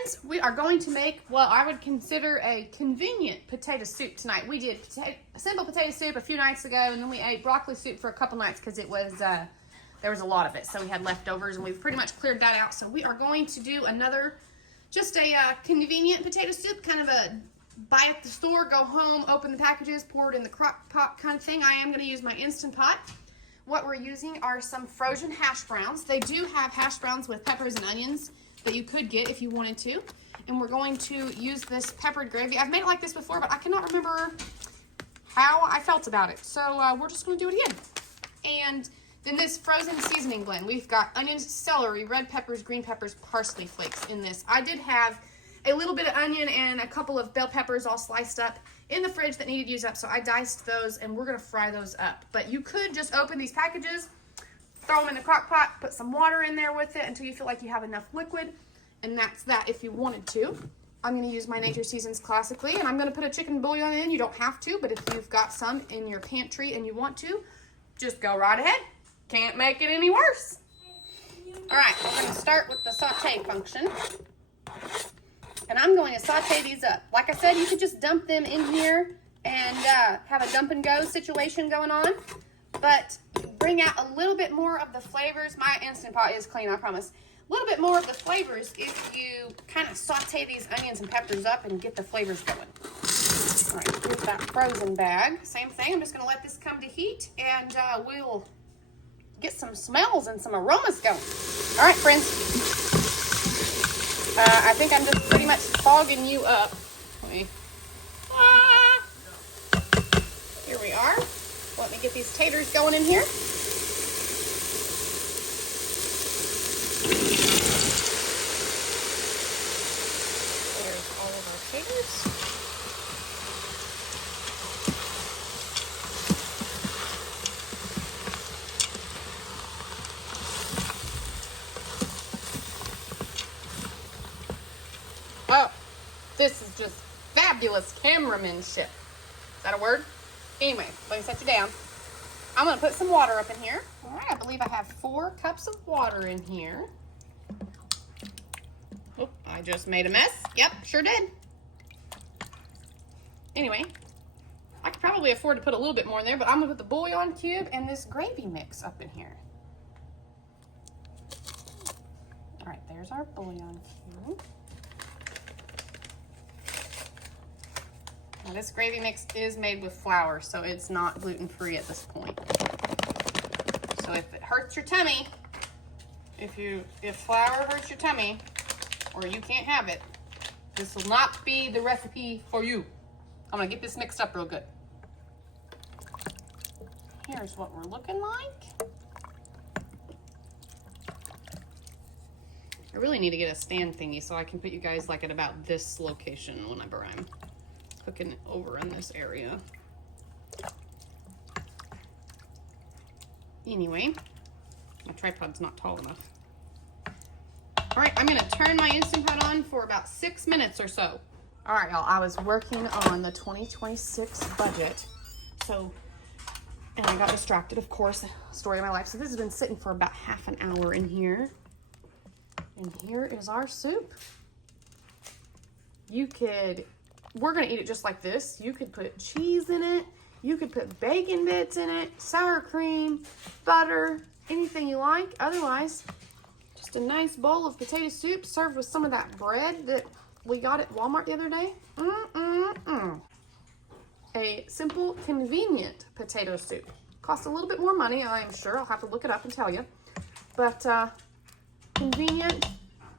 friends, we are going to make what I would consider a convenient potato soup tonight. We did simple potato soup a few nights ago, and then we ate broccoli soup for a couple nights because it was there was a lot of it, so we had leftovers, and we've pretty much cleared that out. So we are going to do another, just a convenient potato soup, kind of a buy at the store, go home, open the packages, pour it in the crock pot kind of thing. I am going to use my Instant Pot. What we're using are some frozen hash browns. They do have hash browns with peppers and onions that you could get if you wanted to. And we're going to use this peppered gravy. I've made it like this before, but I cannot remember how I felt about it. So we're just going to do it again. And then this frozen seasoning blend. We've got onions, celery, red peppers, green peppers, parsley flakes in this. I did have a little bit of onion and a couple of bell peppers all sliced up in the fridge that needed used up, so I diced those, and we're going to fry those up. But you could just open these packages, throw them in the crock pot, put some water in there with it until you feel like you have enough liquid, and that's that if you wanted to. I'm going to use my Nature Seasons Classically, and I'm going to put a chicken bouillon in. You don't have to, but if you've got some in your pantry and you want to, just go right ahead. Can't make it any worse. All right, we're going to start with the saute function. And I'm going to saute these up. Like I said, you could just dump them in here and have a dump and go situation going on. But bring out a little bit more of the flavors. My Instant Pot is clean, I promise. A little bit more of the flavors if you kind of saute these onions and peppers up and get the flavors going. All right, here's that frozen bag. Same thing. I'm just going to let this come to heat, and we'll get some smells and some aromas going. All right, friends. I think I'm just pretty much fogging you up. Here we are. Let me get these taters going in here. There's all of our taters. Oh, this is just fabulous cameramanship. Is that a word? Anyway, let me set you down. I'm going to put some water up in here. All right, I believe I have 4 cups of water in here. Oh, I just made a mess. Yep, sure did. Anyway, I could probably afford to put a little bit more in there, but I'm going to put the bouillon cube and this gravy mix up in here. All right, there's our bouillon cube. Now, this gravy mix is made with flour, so it's not gluten-free at this point. So if it hurts your tummy, if flour hurts your tummy, or you can't have it, this will not be the recipe for you. I'm gonna get this mixed up real good. Here's what we're looking like. I really need to get a stand thingy so I can put you guys like at about this location whenever I'm cooking over in this area. Anyway, my tripod's not tall enough. All right, I'm gonna turn my Instant Pot on for about 6 minutes or so. All right, y'all, I was working on the 2026 budget, and I got distracted, of course, story of my life. So this has been sitting for about half an hour in here. And here is our soup. We're gonna eat it just like this. You could put cheese in it. You could put bacon bits in it, sour cream, butter, anything you like. Otherwise, just a nice bowl of potato soup served with some of that bread that we got at Walmart the other day. A simple, convenient potato soup. Costs a little bit more money, I am sure. I'll have to look it up and tell you. But convenient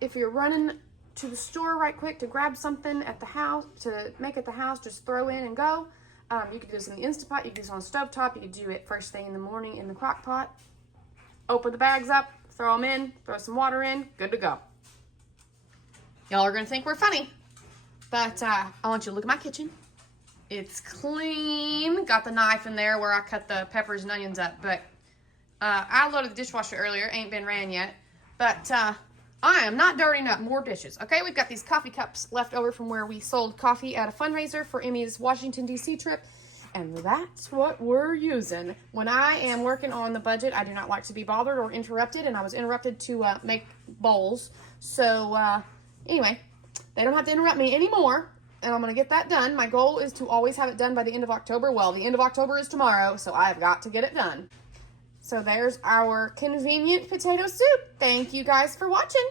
if you're running to the store right quick to grab something at the house, to make at the house, just throw in and go. You could do this in the Instant Pot, you could do this on a stove top, you could do it first thing in the morning in the crock pot. Open the bags up, throw them in, throw some water in, good to go. Y'all are gonna think we're funny, but I want you to look at my kitchen. It's clean. Got the knife in there where I cut the peppers and onions up, but I loaded the dishwasher earlier, ain't been ran yet, but I am not dirtying up more dishes. Okay, we've got these coffee cups left over from where we sold coffee at a fundraiser for Emmy's Washington, D.C. trip, and that's what we're using. When I am working on the budget, I do not like to be bothered or interrupted, and I was interrupted to make bowls. So anyway, They don't have to interrupt me anymore, and I'm going to get that done. My goal is to always have it done by the end of October. Well, the end of October is tomorrow, so I've got to get it done. So there's our convenient potato soup. Thank you guys for watching.